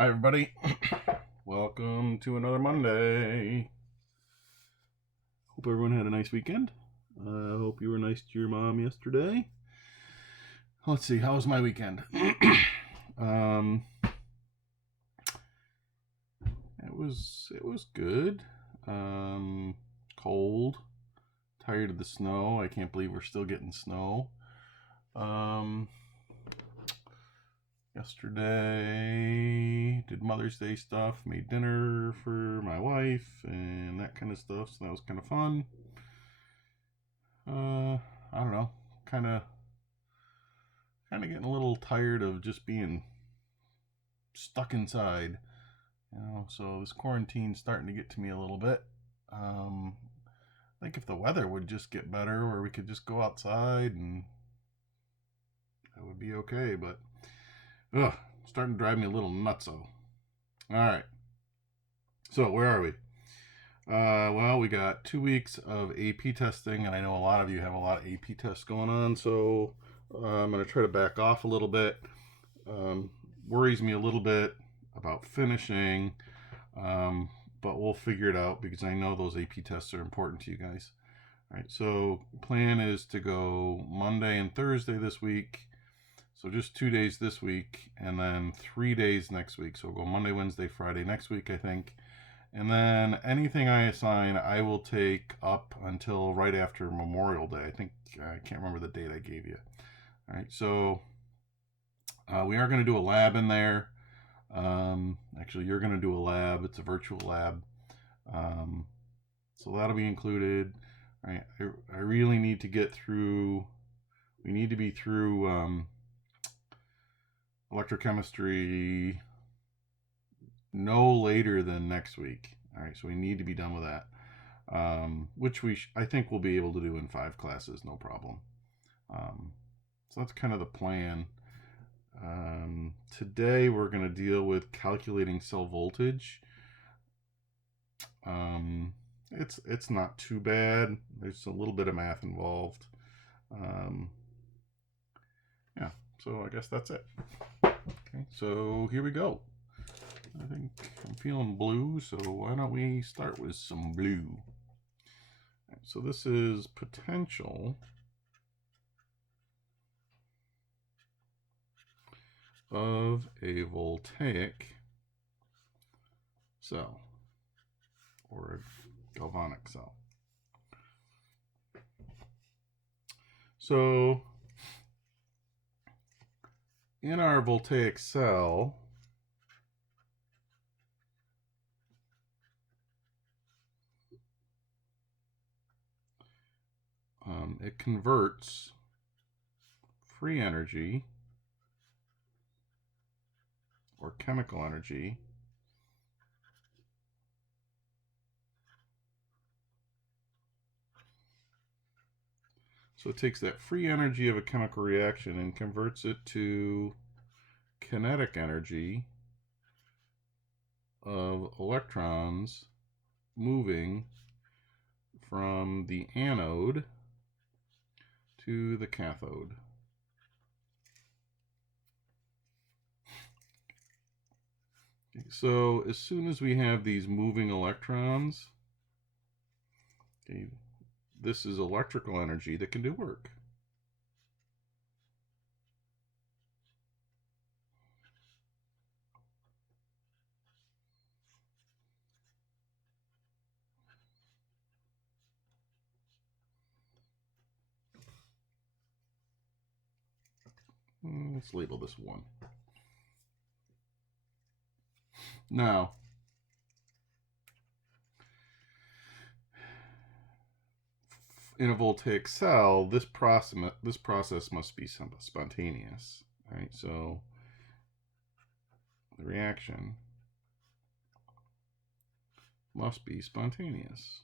Hi, everybody. Welcome to another Monday. Hope everyone had a nice weekend. I hope you were nice to your mom yesterday. Let's see, how was my weekend? um, it was good. Cold. Tired of the snow. I can't believe we're still getting snow. Yesterday did Mother's Day stuff, made dinner for my wife and that kind of stuff, so that was kind of fun. I don't know, kind of getting a little tired of just being stuck inside, so this quarantine's starting to get to me a little bit. I think if the weather would just get better where we could just go outside, and that would be okay, but starting to drive me a little nutso. All right. So where are we? Well, we got 2 weeks of AP testing, and I know a lot of you have a lot of AP tests going on, so I'm going to try to back off a little bit. Worries me a little bit about finishing, but we'll figure it out because I know those AP tests are important to you guys. All right, so plan is to go Monday and Thursday this week. So just 2 days this week, and then 3 days next week. So we'll go Monday, Wednesday, Friday next week, I think. And then anything I assign, I will take up until right after Memorial Day. I think, I can't remember the date I gave you. All right, so we are going to do a lab in there. Actually, you're going to do a lab. It's a virtual lab. So that'll be included. All right, I really need to get through, we need to be through electrochemistry no later than next week. All right, so we need to be done with that, which I think we'll be able to do in 5 classes, no problem. So that's kind of the plan. Today we're going to deal with calculating cell voltage. It's not too bad. There's a little bit of math involved. Yeah, so I guess that's it. Okay, so here we go. I think I'm feeling blue, so why don't we start with some blue. Right, so this is potential of a voltaic cell or a galvanic cell. So in our voltaic cell, it converts free energy or chemical energy so it takes that free energy of a chemical reaction and converts it to kinetic energy of electrons moving from the anode to the cathode. Okay, so as soon as we have these moving electrons, okay, this is electrical energy that can do work. Let's label this 1. Now, in a voltaic cell, this process must be spontaneous. Right? So the reaction must be spontaneous.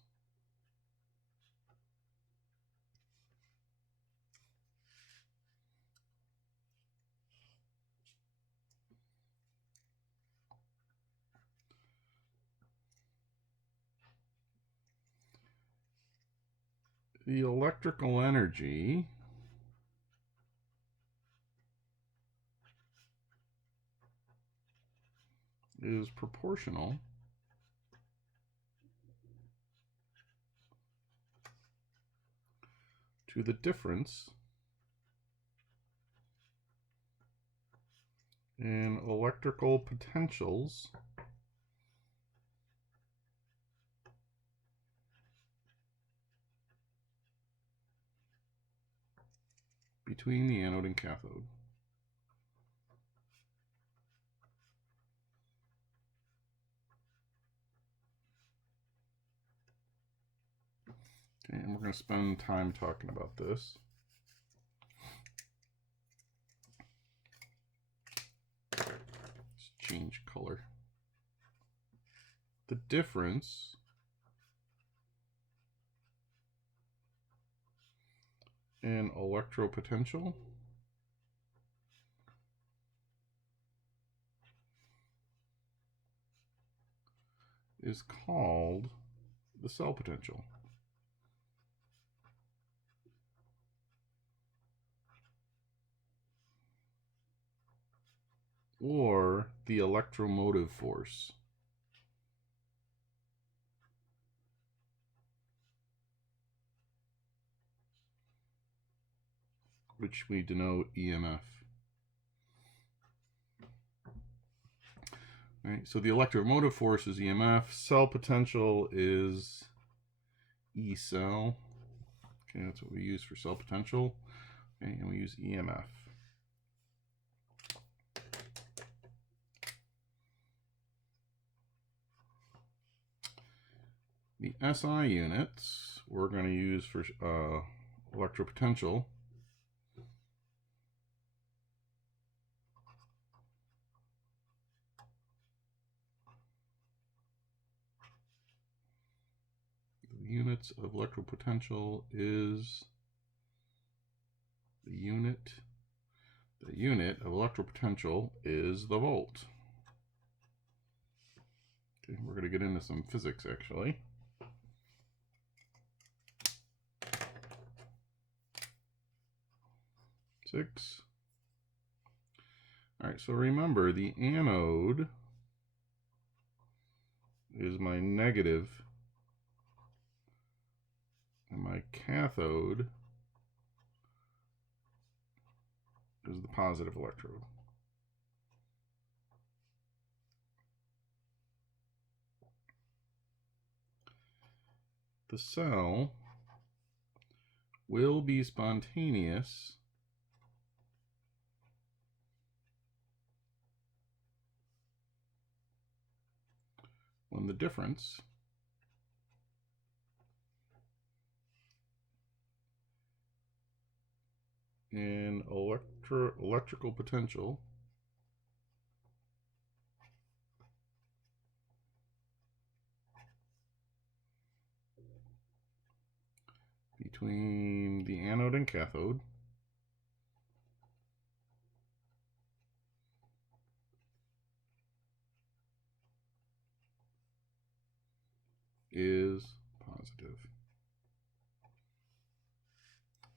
The electrical energy is proportional to the difference in electrical potentials between the anode and cathode. Okay, and we're going to spend time talking about this. Let's change color. The difference in electropotential is called the cell potential, or the electromotive force, which we denote EMF. Right, so the electromotive force is EMF, cell potential is E cell. Okay, that's what we use for cell potential. Okay, and we use EMF. The SI units we're going to use for electropotential the units of electropotential is the unit of electropotential is the volt. Okay, we're going to get into some physics actually. Six. All right, so remember the anode is my negative and my cathode is the positive electrode. The cell will be spontaneous when the difference in electrical potential between the anode and cathode is positive.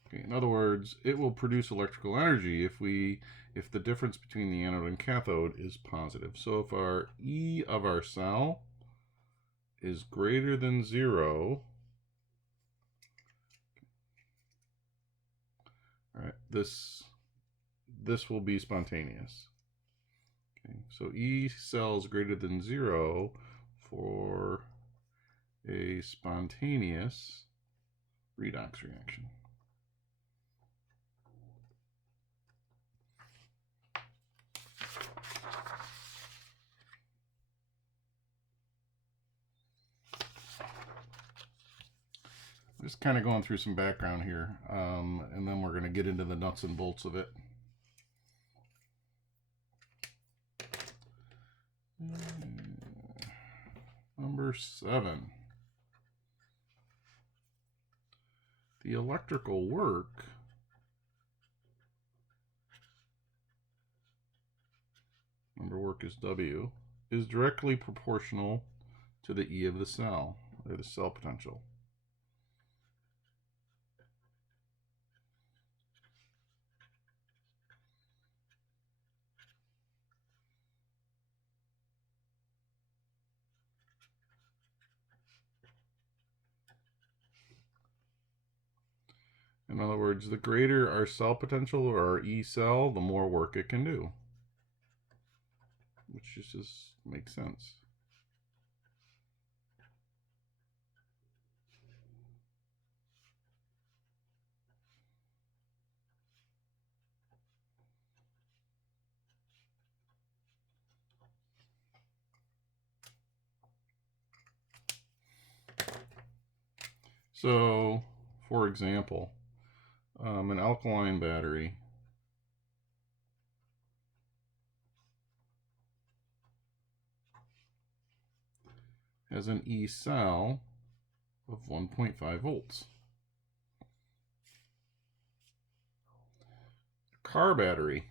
Okay, in other words, it will produce electrical energy if the difference between the anode and cathode is positive. So if our E of our cell is greater than 0, all right, this will be spontaneous. Okay, so E cell is greater than 0 for a spontaneous redox reaction. Just kind of going through some background here, and then we're going to get into the nuts and bolts of it. Number 7. The electrical work is W, is directly proportional to the E of the cell, or the cell potential. In other words, the greater our cell potential or our E cell, the more work it can do. Which just makes sense. So, for example, an alkaline battery has an E cell of 1.5 volts. A car battery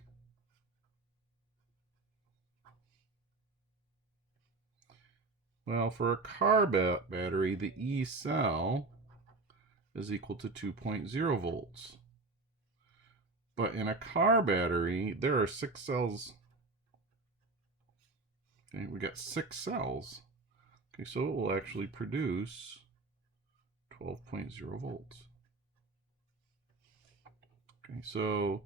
well, for a car battery, the E cell is equal to 2.0 volts. But in a car battery, there are 6 cells. Okay, we got 6 cells. Okay, so it will actually produce 12.0 volts. Okay, so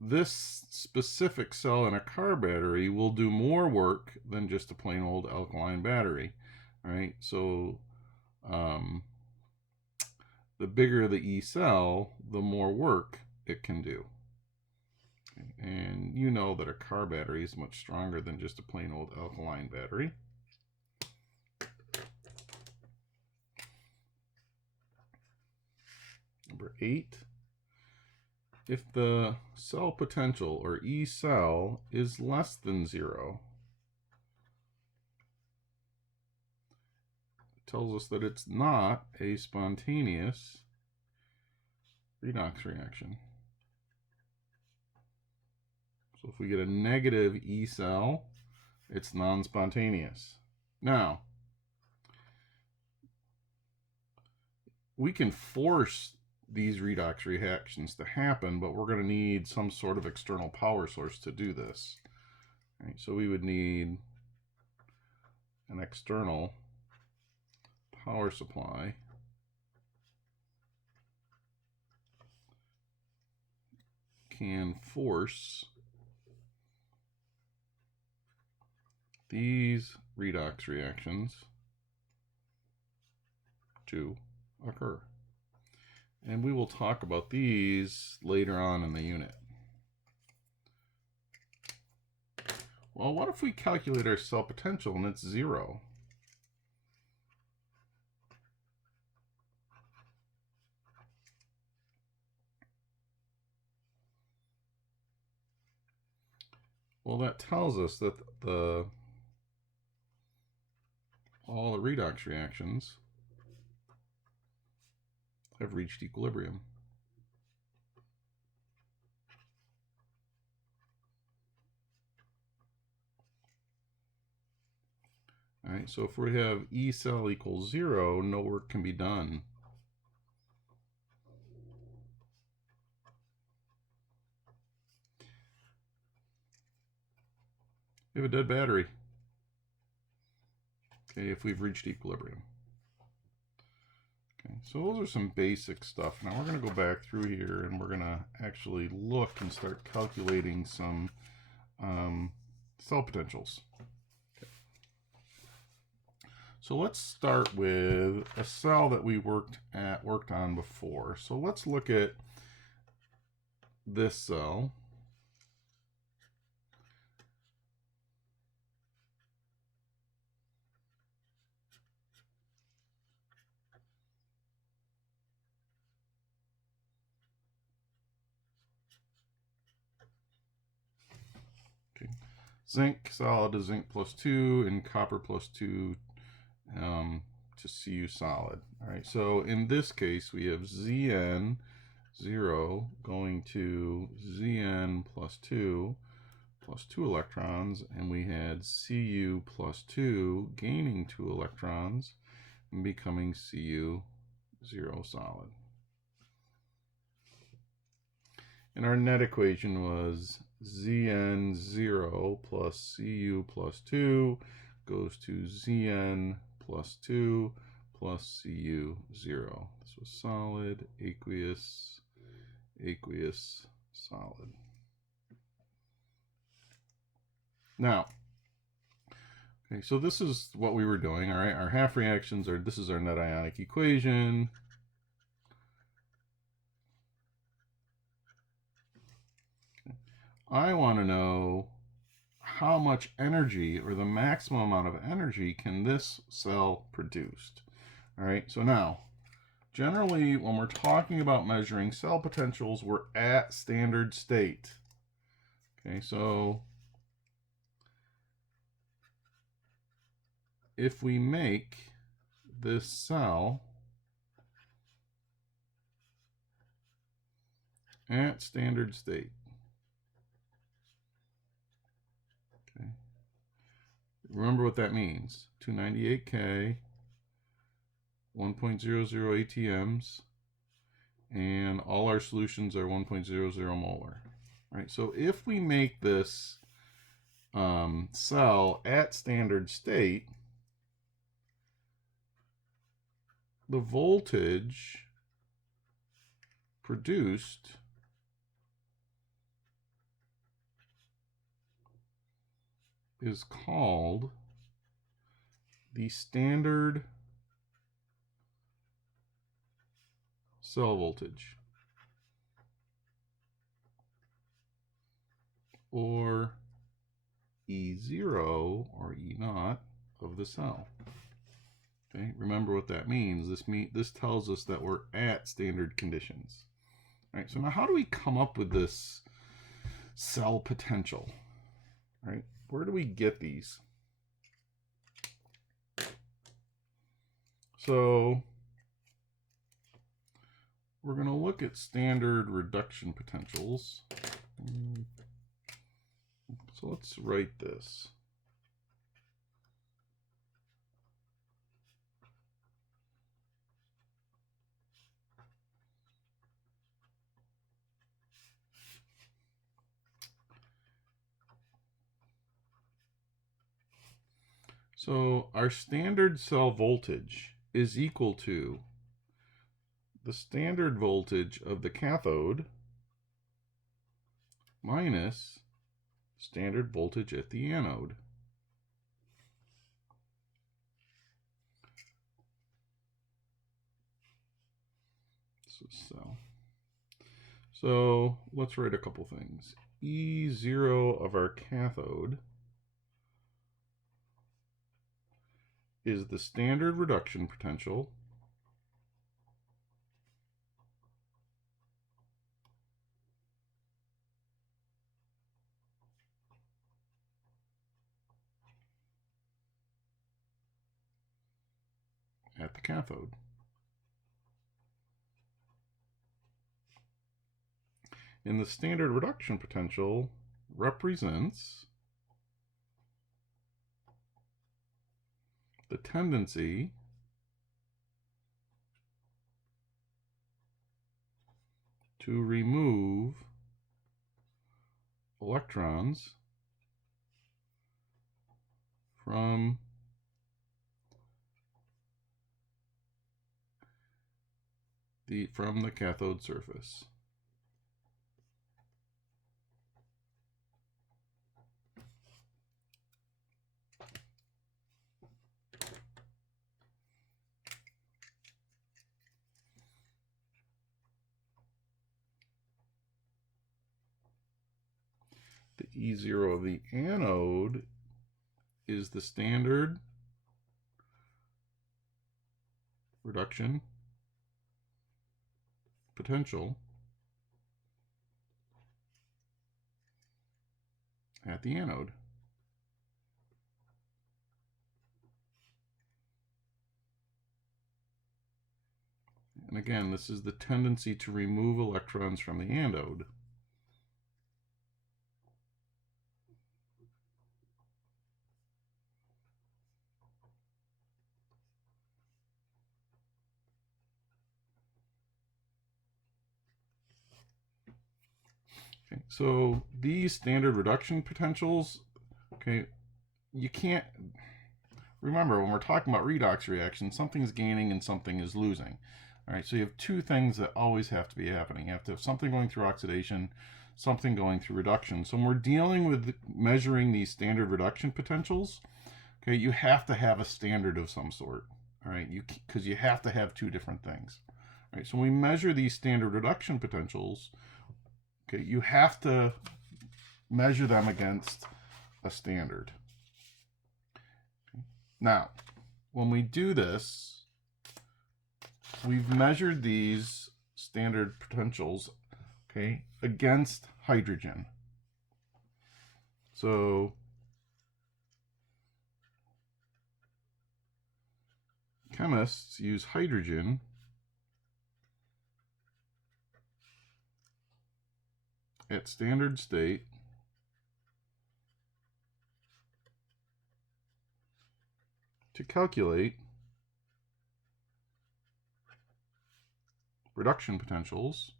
this specific cell in a car battery will do more work than just a plain old alkaline battery. All right, so the bigger the E cell, the more work it can do. And you know that a car battery is much stronger than just a plain old alkaline battery. Number 8, if the cell potential, or E cell, is less than 0, it tells us that it's not a spontaneous redox reaction. So if we get a negative E cell, it's non-spontaneous. Now, we can force these redox reactions to happen, but we're going to need some sort of external power source to do this. Right, so we would need an external power supply can force these redox reactions to occur. And we will talk about these later on in the unit. Well, what if we calculate our cell potential and it's 0? Well, that tells us that all the redox reactions have reached equilibrium. All right, so if we have E cell equals 0, no work can be done. We have a dead battery. Okay, if we've reached equilibrium. Okay, so those are some basic stuff. Now we're going to go back through here and we're going to actually look and start calculating some cell potentials. Okay. So let's start with a cell that we worked on before. So let's look at this cell. Zinc solid is zinc plus 2 and copper plus 2 to Cu solid. All right, so in this case we have Zn 0 going to Zn plus 2 electrons, and we had Cu plus 2 gaining 2 electrons and becoming Cu 0 solid. And our net equation was Zn0 plus Cu plus 2 goes to Zn plus 2 plus Cu 0. This was solid, aqueous, aqueous, solid. Now, okay, so this is what we were doing, all right? Our half reactions are, this is our net ionic equation. Okay. I want to know how much energy, or the maximum amount of energy, can this cell produce. All right, so now, generally, when we're talking about measuring cell potentials, we're at standard state. Okay, so if we make this cell at standard state, okay, remember what that means. 298K, 1.00 ATMs, and all our solutions are 1.00 molar. Right, so if we make this cell at standard state, the voltage produced is called the standard cell voltage, or E0 or E0 of the cell. Okay, remember what that means. This tells us that we're at standard conditions. All right, so now how do we come up with this cell potential? All right, where do we get these? So we're going to look at standard reduction potentials. So let's write this. So our standard cell voltage is equal to the standard voltage of the cathode minus standard voltage at the anode. So let's write a couple things. E0 of our cathode is the standard reduction potential at the cathode. And the standard reduction potential represents the tendency to remove electrons from the cathode surface. The E0 of the anode is the standard reduction potential at the anode. And again, this is the tendency to remove electrons from the anode. Okay, so these standard reduction potentials, okay, you can't, remember, when we're talking about redox reactions, something is gaining and something is losing. All right, so you have two things that always have to be happening. You have to have something going through oxidation, something going through reduction. So when we're dealing with measuring these standard reduction potentials, okay, you have to have a standard of some sort. All right, because you have to have two different things. All right, so when we measure these standard reduction potentials, okay, you have to measure them against a standard. Now, when we do this, we've measured these standard potentials, okay, against hydrogen. So chemists use hydrogen at standard state to calculate reduction potentials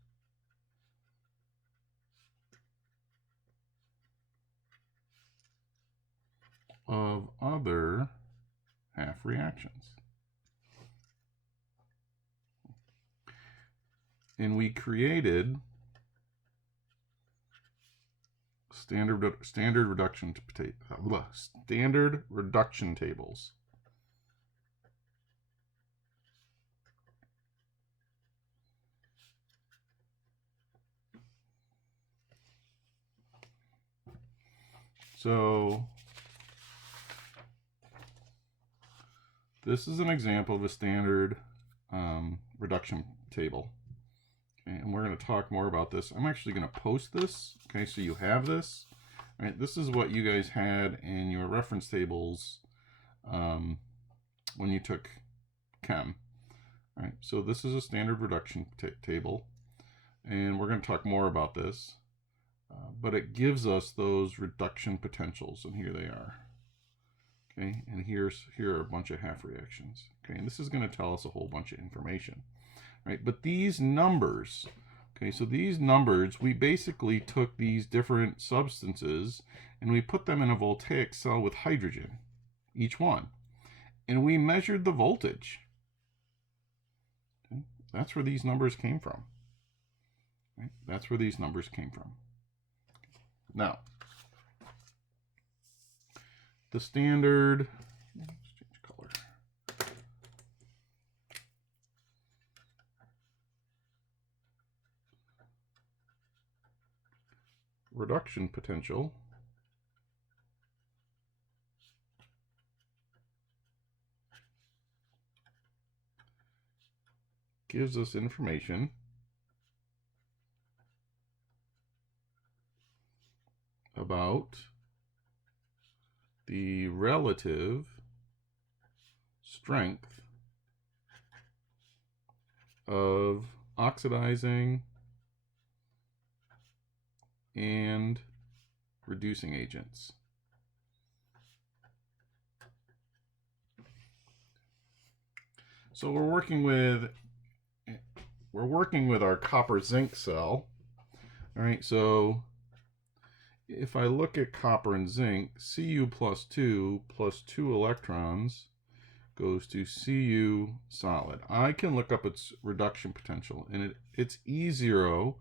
of other half reactions. And we created standard reduction tables. So this is an example of a standard reduction table. Okay, and we're going to talk more about this. I'm actually going to post this. Okay, so you have this. All right, this is what you guys had in your reference tables when you took chem. All right, so this is a standard reduction table, and we're going to talk more about this. But it gives us those reduction potentials, and here they are. Okay, and here are a bunch of half reactions. Okay, and this is going to tell us a whole bunch of information, right? But these numbers, okay, so these numbers, we basically took these different substances and we put them in a voltaic cell with hydrogen, each one, and we measured the voltage. Okay, that's where these numbers came from. Right? That's where these numbers came from. Now, the standard, let's change color. Reduction potential gives us information about the relative strength of oxidizing and reducing agents. So we're working with our copper zinc cell. All right, so if I look at copper and zinc, Cu plus 2 electrons goes to Cu solid. I can look up its reduction potential, and it's E0,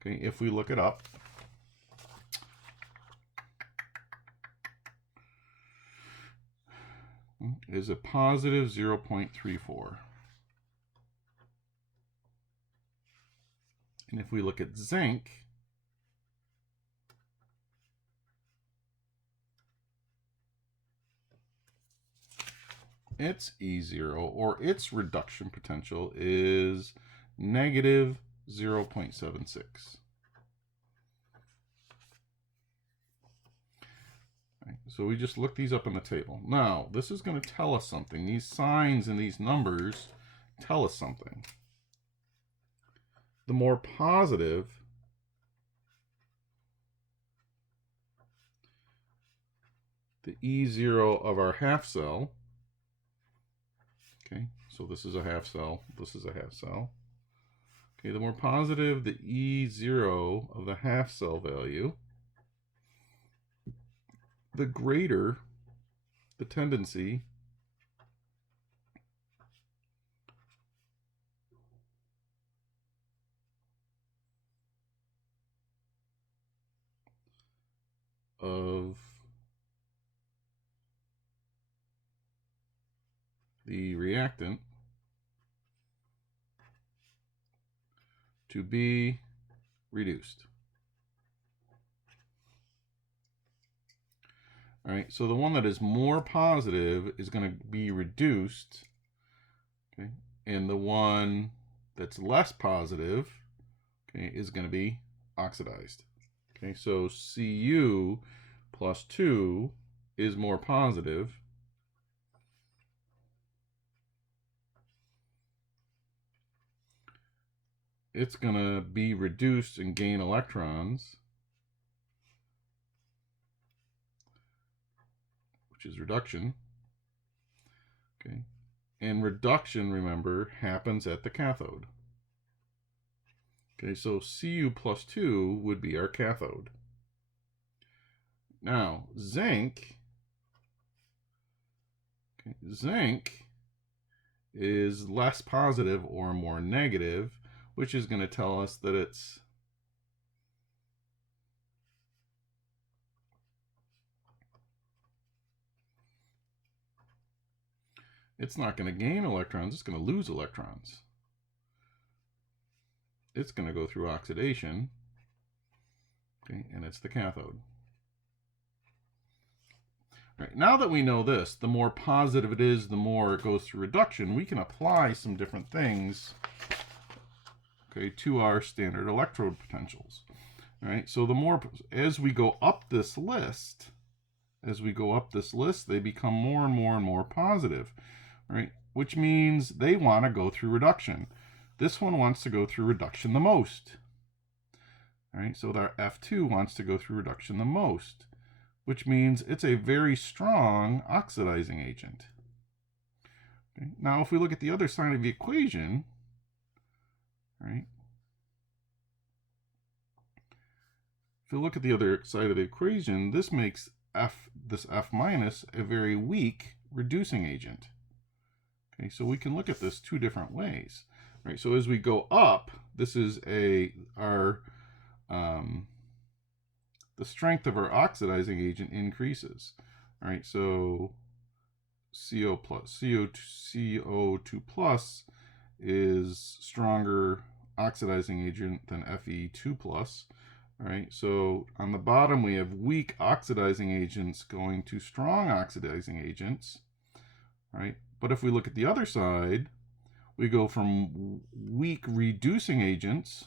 okay, if we look it up. Is a positive 0.34. And if we look at zinc, its E0, or its reduction potential, is negative 0.76. Right, so we just look these up in the table. Now, this is going to tell us something. These signs and these numbers tell us something. The more positive the E0 of our half cell, okay, so this is a half cell, this is a half cell. Okay, the more positive the E0 of the half cell value, the greater the tendency of the reactant to be reduced. All right, so the one that is more positive is going to be reduced, okay, and the one that's less positive, okay, is going to be oxidized. Okay, so Cu plus 2 is more positive. It's going to be reduced and gain electrons, which is reduction. Okay, and reduction, remember, happens at the cathode. Okay, so Cu plus 2 would be our cathode. Now, zinc is less positive or more negative, which is going to tell us that it's not going to gain electrons, it's going to lose electrons. It's going to go through oxidation, okay, and it's the cathode. All right, now that we know this, the more positive it is, the more it goes through reduction, we can apply some different things, okay, to our standard electrode potentials. All right, so the more, as we go up this list, they become more and more and more positive, right? Which means they want to go through reduction. This one wants to go through reduction the most. All right, so our F2 wants to go through reduction the most, which means it's a very strong oxidizing agent. Okay, now, if we look at the other side of the equation, right? If you look at the other side of the equation, this makes this F minus a very weak reducing agent. Okay, so we can look at this two different ways. Right, so as we go up, this is the strength of our oxidizing agent increases. All right, so CO2 plus is stronger oxidizing agent than Fe2 plus. All right, so on the bottom we have weak oxidizing agents going to strong oxidizing agents. All right, but if we look at the other side, we go from weak reducing agents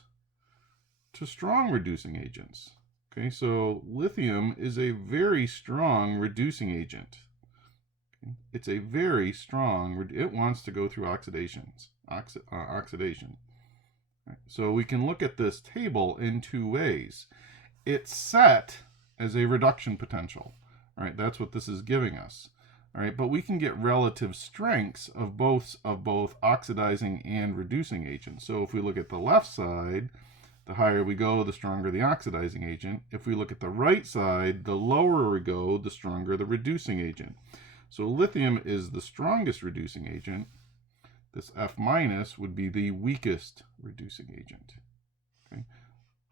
to strong reducing agents. Okay, so lithium is a very strong reducing agent. Okay? It's a very strong, it wants to go through oxidation. Right, so we can look at this table in two ways. It's set as a reduction potential. All right, that's what this is giving us. All right, but we can get relative strengths of both oxidizing and reducing agents. So if we look at the left side, the higher we go, the stronger the oxidizing agent. If we look at the right side, the lower we go, the stronger the reducing agent. So lithium is the strongest reducing agent. This F minus would be the weakest reducing agent. Okay,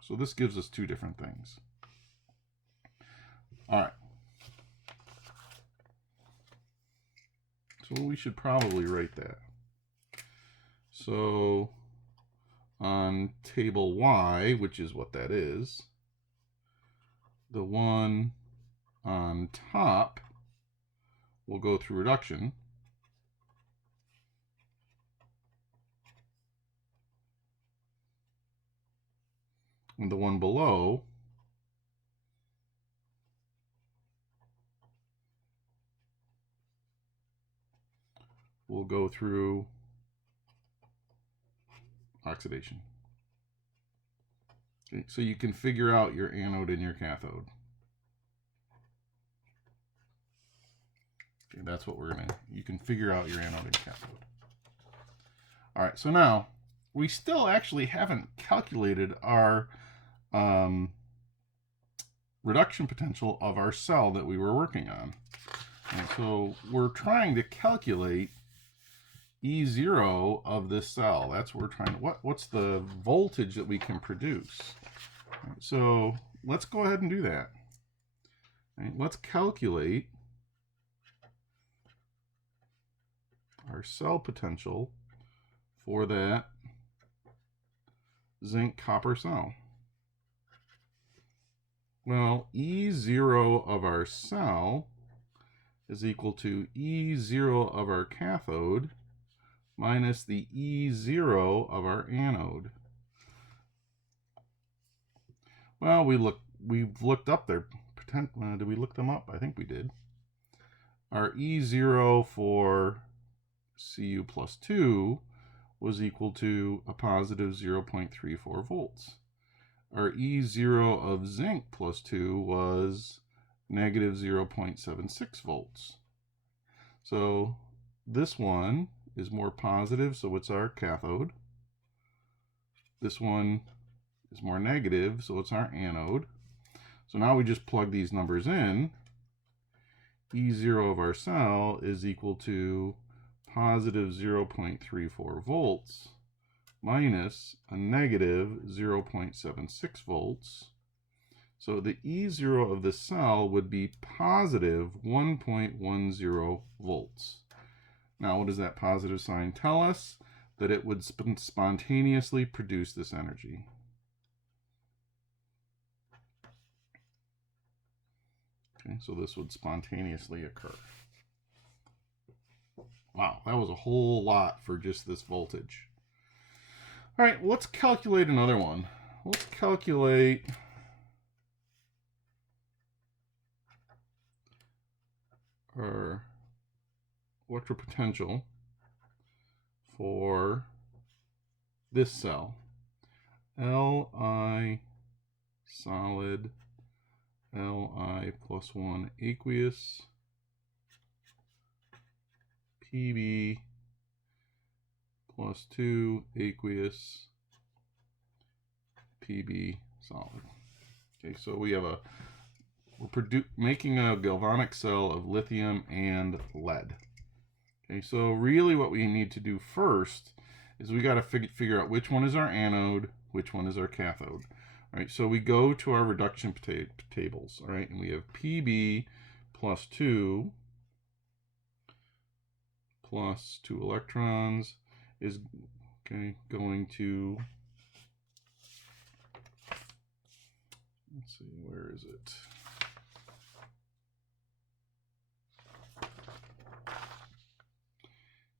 so this gives us two different things. All right. So we should probably write that. So on table Y, which is what that is, the one on top will go through reduction. And the one below will go through oxidation. Okay, so you can figure out your anode and your cathode. Okay, that's what you can figure out your anode and cathode. All right, so now we still actually haven't calculated our reduction potential of our cell that we were working on. And so we're trying to calculate E0 of this cell. That's what we're trying to, what's the voltage that we can produce? So let's go ahead and do that. Okay, let's calculate our cell potential for that zinc copper cell. Well, E0 of our cell is equal to E0 of our cathode minus the E0 of our anode. Well, we've looked up their potential. Did we look them up? I think we did. Our E0 for Cu plus 2 was equal to a positive 0.34 volts. Our E0 of zinc plus 2 was negative 0.76 volts. So this one is more positive, so it's our cathode. This one is more negative, so it's our anode. So now we just plug these numbers in. E0 of our cell is equal to positive 0.34 volts minus a negative 0.76 volts. So the E0 of the cell would be positive 1.10 volts. Now, what does that positive sign tell us? That it would spontaneously produce this energy. Okay, so this would spontaneously occur. Wow, that was a whole lot for just this voltage. All right, let's calculate another one. Let's calculate our electropotential for this cell. Li solid, Li plus 1 aqueous, Pb plus 2 aqueous, Pb solid. Okay, so we have we're making a galvanic cell of lithium and lead. Okay, so really what we need to do first is we got to figure out which one is our anode, which one is our cathode. All right, so we go to our reduction tables, all right, and we have Pb plus 2 plus 2 electrons is going to, let's see, where is it?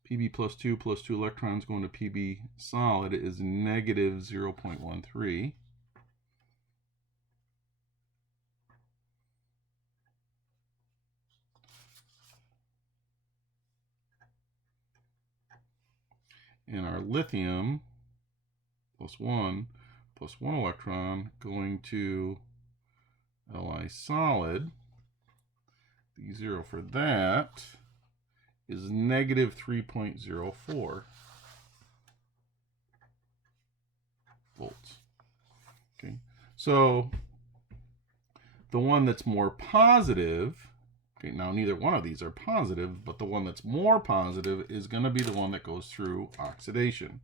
Pb plus 2 electrons going to Pb solid is negative 0.13. And our lithium plus 1 electron going to Li solid, the 0 for that is negative 3.04 volts. Okay, so the one that's more positive, okay, now neither one of these are positive, but the one that's more positive is going to be the one that goes through oxidation.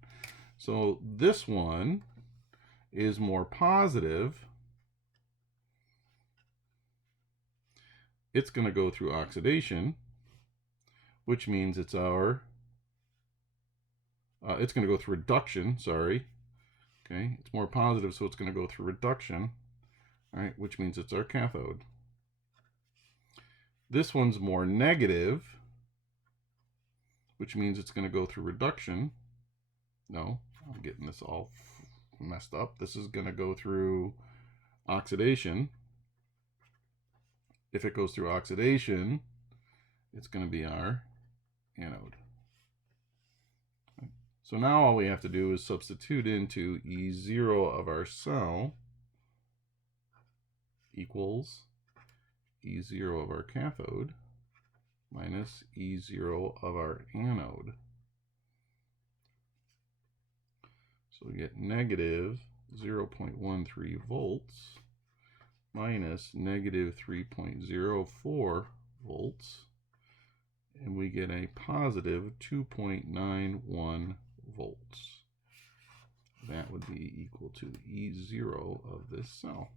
So this one is more positive. It's going to go through oxidation, which means it's going to go through reduction, sorry. Okay, it's more positive, so it's going to go through reduction, all right, which means it's our cathode. This one's more negative, which means it's going to go through reduction. No, I'm getting this all messed up. This is going to go through oxidation. If it goes through oxidation, it's going to be our anode. So now all we have to do is substitute into E0 of our cell equals E0 of our cathode minus E0 of our anode. So we get negative 0.13 volts minus negative 3.04 volts, and we get a positive 2.91 volts. That would be equal to E0 of this cell.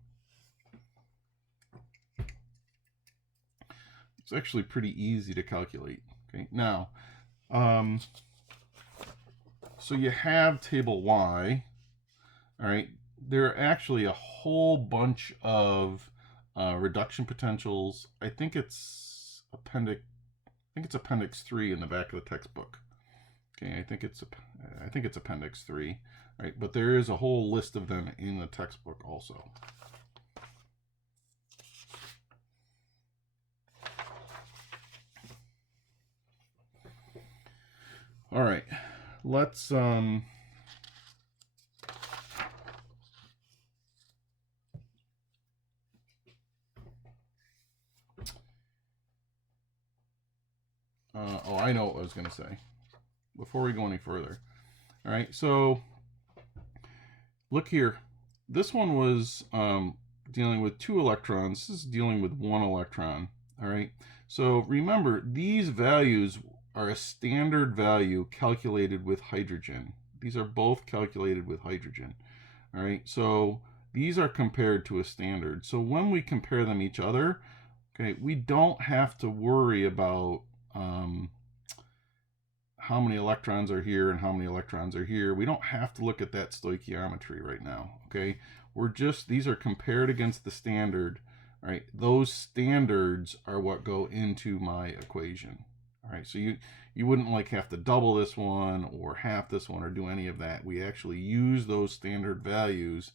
It's actually pretty easy to calculate. Okay, now, so you have table Y. All right, there are actually a whole bunch of reduction potentials. I think it's appendix 3 in the back of the textbook. Okay, I think it's appendix 3. All right, but there is a whole list of them in the textbook also. All right, let's oh, I know what I was going to say before we go any further. All right, so look here. This one was dealing with 2 electrons. This is dealing with 1 electron. All right, so remember, these values are a standard value calculated with hydrogen. These are both calculated with hydrogen. All right, so these are compared to a standard. So when we compare them each other, okay, we don't have to worry about how many electrons are here and how many electrons are here. We don't have to look at that stoichiometry right now, okay? These are compared against the standard, right? Those standards are what go into my equation, all right? So you wouldn't like have to double this one or half this one or do any of that. We actually use those standard values,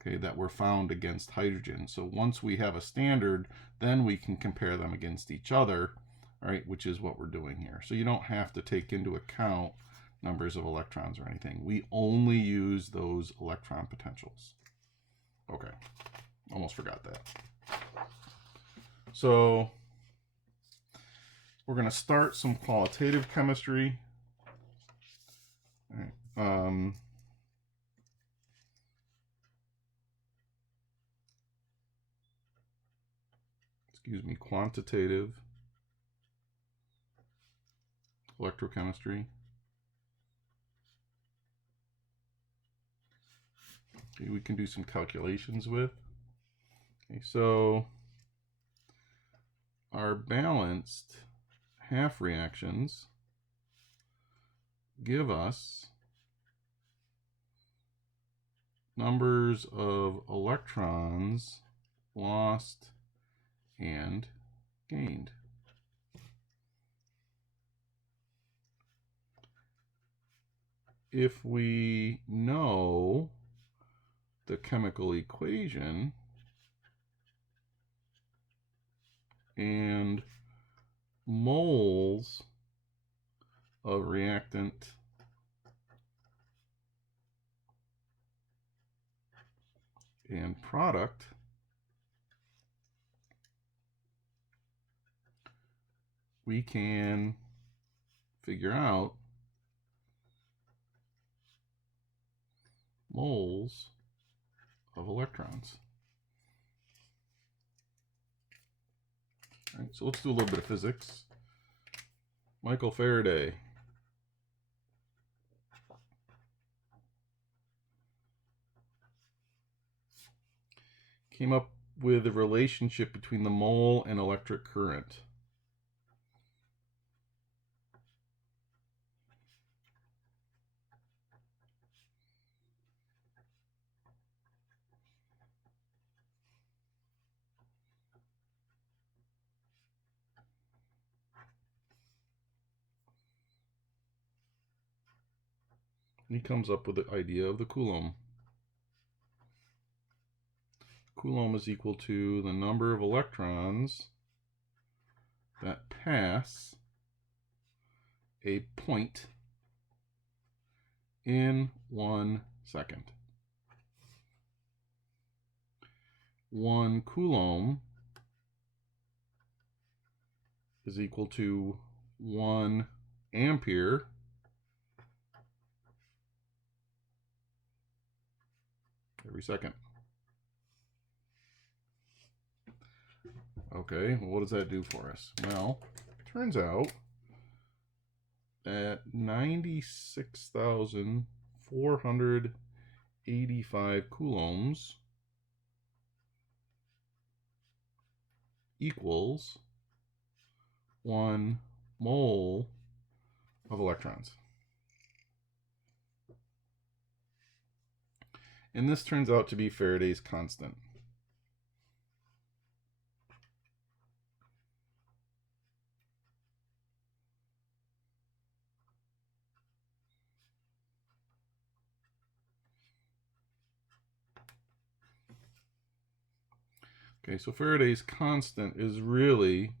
okay, that were found against hydrogen. So once we have a standard, then we can compare them against each other, all right, which is what we're doing here. So you don't have to take into account numbers of electrons or anything. We only use those electron potentials. Okay, almost forgot that. So we're going to start some qualitative chemistry. All right. Quantitative electrochemistry. Okay, we can do some calculations with. Okay, so our balanced half reactions give us numbers of electrons lost and gained. If we know the chemical equation and moles of reactant and product, we can figure out moles of electrons. All right, so let's do a little bit of physics. Michael Faraday came up with a relationship between the mole and electric current. And he comes up with the idea of the Coulomb. Coulomb is equal to the number of electrons that pass a point in 1 second. 1 Coulomb is equal to 1 ampere every second. Okay, well, what does that do for us? Well, it turns out that 96,485 coulombs equals 1 mole of electrons. And this turns out to be Faraday's constant. Okay, so Faraday's constant is really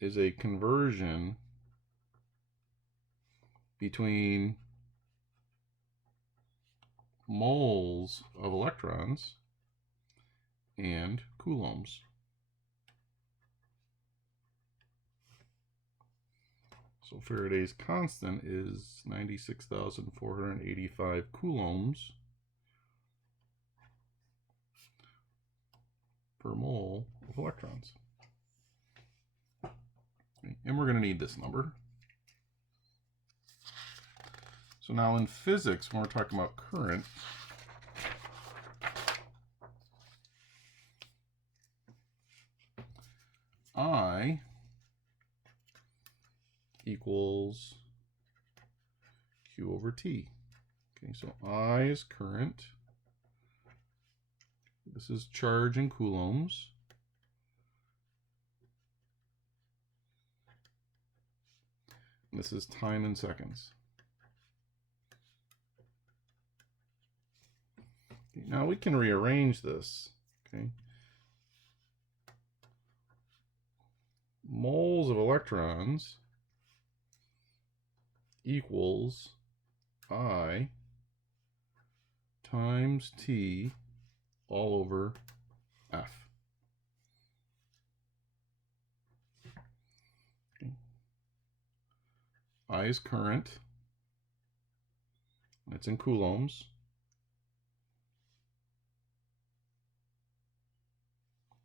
a conversion between moles of electrons and coulombs. So Faraday's constant is 96,485 coulombs per mole of electrons. Okay, and we're going to need this number. So now in physics, when we're talking about current, I equals Q over T. Okay, so I is current. This is charge in coulombs. And this is time in seconds. Okay, now we can rearrange this. Okay. Moles of electrons equals I times T all over F. Okay. I is current. It's in coulombs.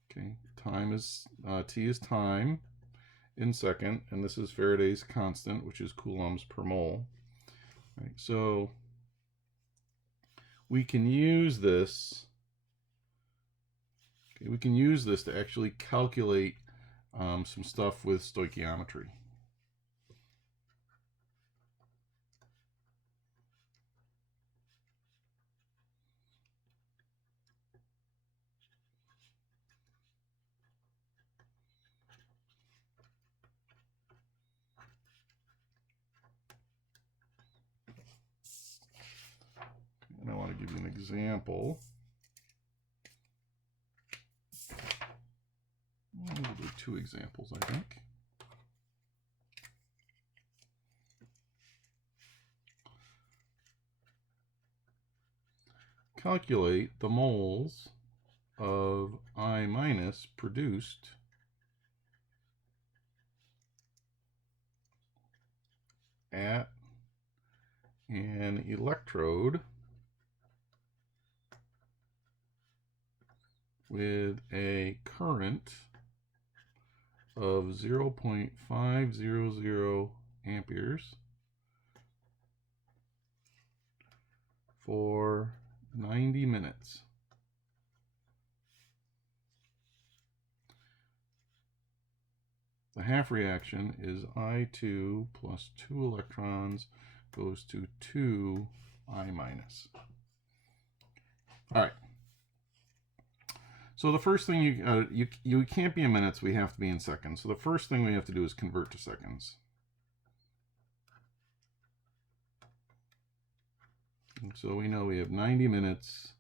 Okay, time is T is time in second, and this is Faraday's constant, which is coulombs per mole. Right, so we can use this. Okay, we can use this to actually calculate some stuff with stoichiometry. And I want to give you an example. We'll do 2 examples, I think. Calculate the moles of I minus produced at an electrode with a current of 0.500 amperes for 90 minutes. The half reaction is I2 plus 2 electrons goes to 2 I minus. All right. So the first thing you can't be in minutes, we have to be in seconds. So the first thing we have to do is convert to seconds. And so we know we have 90 minutes.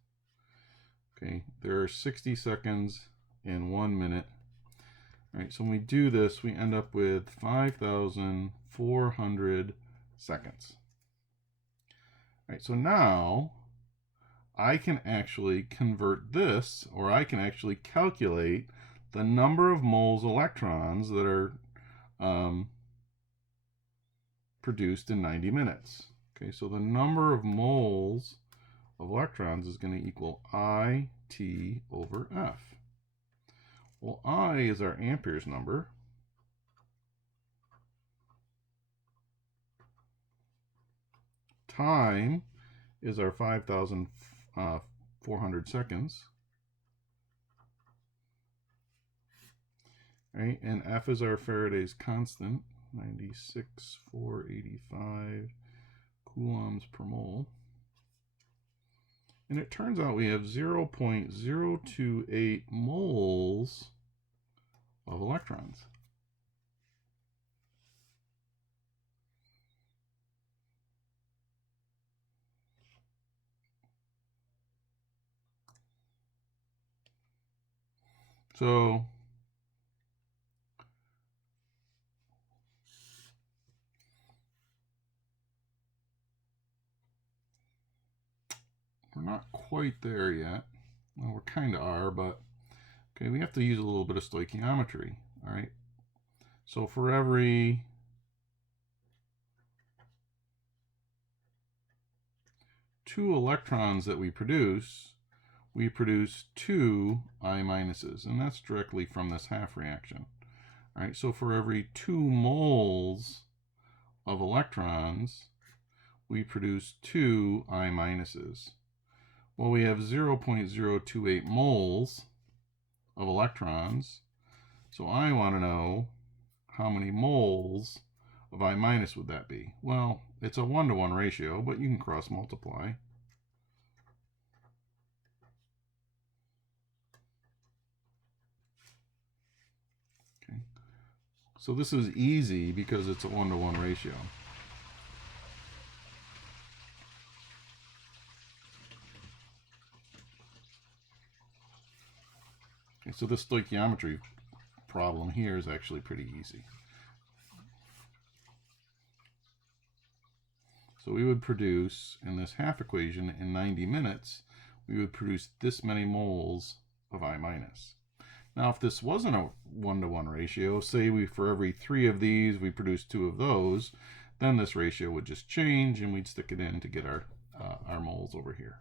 Okay, there are 60 seconds in 1 minute. All right, so when we do this, we end up with 5,400 seconds. All right, so now I can actually convert this, or I can actually calculate the number of moles electrons that are produced in 90 minutes. Okay, so the number of moles of electrons is going to equal IT over F. Well, I is our amperes number. Time is our 5,400 seconds. right? And F is our Faraday's constant, 96,485 coulombs per mole. And it turns out we have 0.028 moles of electrons. So we're not quite there yet. Well, we kind of are, but okay, we have to use a little bit of stoichiometry, all right? So for every two electrons that we produce 2 I minuses, and that's directly from this half reaction. All right, so for every 2 moles of electrons, we produce 2 I minuses. Well, we have 0.028 moles of electrons, so I want to know how many moles of I minus would that be? Well, it's a 1-to-1 ratio, but you can cross multiply. Okay. So this is easy because it's a 1-to-1 ratio. Okay, so this stoichiometry problem here is actually pretty easy. So we would produce, in this half equation, in 90 minutes, we would produce this many moles of I minus. Now, if this wasn't a 1-to-1 ratio, say for every 3 of these, we produce 2 of those, then this ratio would just change and we'd stick it in to get our moles over here.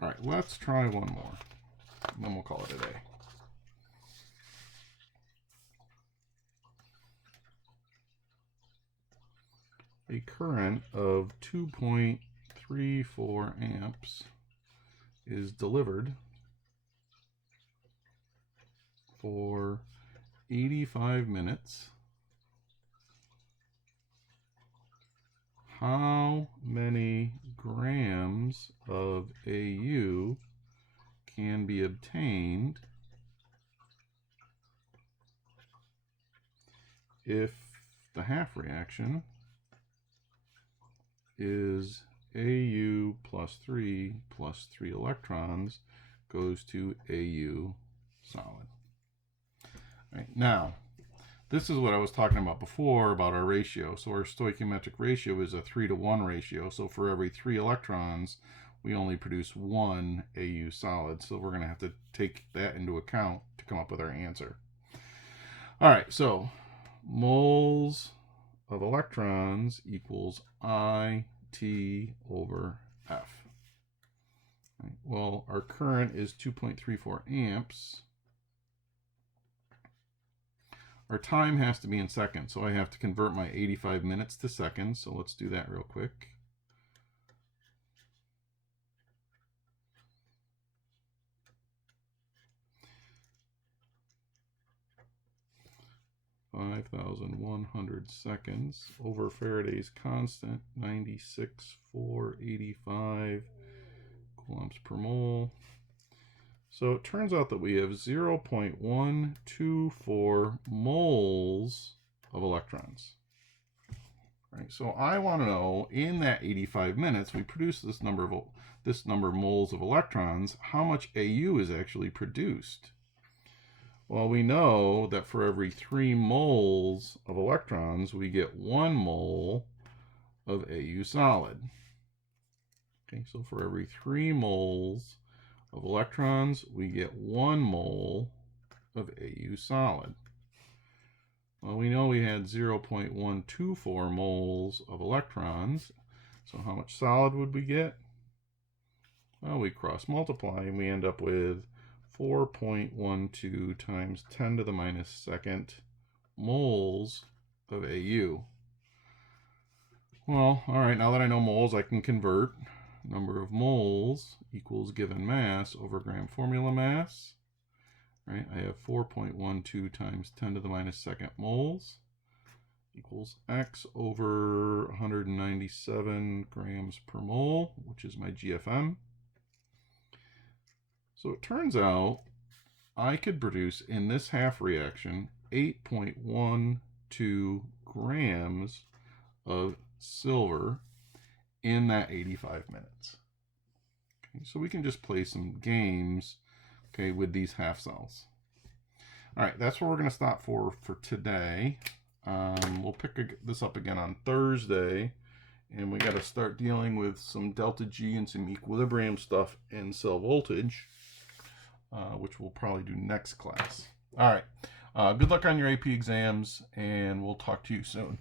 All right, let's try one more, and then we'll call it a day. A current of 2.34 amps is delivered for 85 minutes. How many grams of AU can be obtained if the half reaction is AU plus 3 electrons goes to AU solid? All right, now, this is what I was talking about before about our ratio. So our stoichiometric ratio is a 3-to-1 ratio. So for every 3 electrons, we only produce 1 AU solid. So we're going to have to take that into account to come up with our answer. All right, so moles of electrons equals IT over F. Right, well, our current is 2.34 amps. Our time has to be in seconds, so I have to convert my 85 minutes to seconds. So let's do that real quick. (5,100 seconds) over Faraday's constant, 96,485 coulombs per mole. So it turns out that we have 0.124 moles of electrons. Right, so I want to know, in that 85 minutes, we produce this number of moles of electrons, how much AU is actually produced. Well, we know that for every 3 moles of electrons, we get 1 mole of AU solid. Okay, so for every 3 moles of electrons, we get 1 mole of AU solid. Well, we know we had 0.124 moles of electrons. So how much solid would we get? Well, we cross multiply and we end up with 4.12 times 10 to the minus second moles of AU. Well, all right, now that I know moles, I can convert. Number of moles equals given mass over gram formula mass. right? I have 4.12 times 10 to the minus second moles equals X over 197 grams per mole, which is my GFM. So it turns out I could produce in this half reaction 8.12 grams of silver in that 85 minutes. Okay, so we can just play some games, okay, with these half cells. All right, that's where we're going to stop for today. We'll pick this up again on Thursday, and we got to start dealing with some delta G and some equilibrium stuff in cell voltage, which we'll probably do next class. All right, good luck on your AP exams, and we'll talk to you soon.